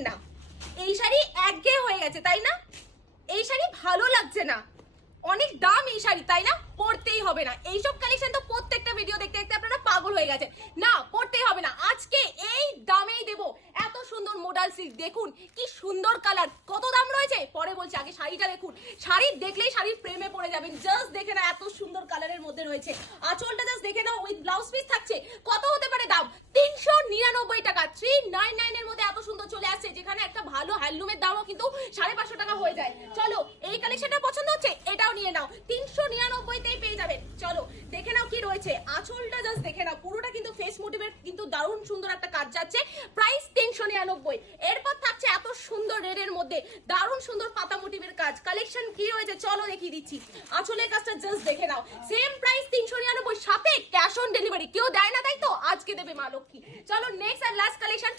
নেবেন না। এই শাড়ি একঘেয়ে হয়ে গেছে তাই না, এই শাড়ি ভালো লাগছে না, অনেক দাম এই শাড়ি তাই না, পড়তেই হবে না। এইসব কালেকশন তো প্রত্যেকটা ভিডিও দেখতে দেখতে আপনারা পাগল হয়ে গেছে, না পড়তেই হবে না। আজকে এই দামেই দেবো, এত সুন্দর মোডাল সিল্ক, দেখুন কি সুন্দর কালার, কত দাম রয়েছে পরে বলছি, আগে শাড়িটা দেখুন। শাড়ি দেখলেই শাড়ির প্রেমে পড়ে যাবেন। জাস্ট দেখে না এত সুন্দর কালারের মধ্যে রয়েছে, আঁচলটা জাস্ট দেখে নাও, উইথ ব্লাউজ পিস থাকছে। কত হতে পারে দাম? 399 টাকা। 399 এর মধ্যে এত সুন্দর চলে আসছে, যেখানে একটা ভালো হ্যান্ডলুমের দামও কিন্তু 550 টাকা হয়ে যায়। চলো এই কালেকশনটা পছন্দ হচ্ছে, এটাও নিয়ে নাও, 399 তেই পেয়ে যাবেন। চলো দেখে নাও কি রয়েছে, আঁচলটা জাস্ট দেখে নাও, পুরোটা কিন্তু ফেস মোটিভের কিন্তু দারুণ সুন্দর একটা কাজ যাচ্ছে। প্রাইস 399। এরপর থাকছে এত সুন্দর রেডের মধ্যে দারুণ সুন্দর পাতা মোটিভের কাজ। কালেকশন কি রয়েছে চলো দেখিয়ে দিচ্ছি। আঁচলের কাজটা জাস্ট দেখে নাও, সেম প্রাইস 399, সাথে ক্যাশ অন ডেলিভারি। কেউ দেয় না তাই তো, আজকে দেবে মা লক্ষ্মী। চলো নেক্সট আর লাস্ট কালেকশন।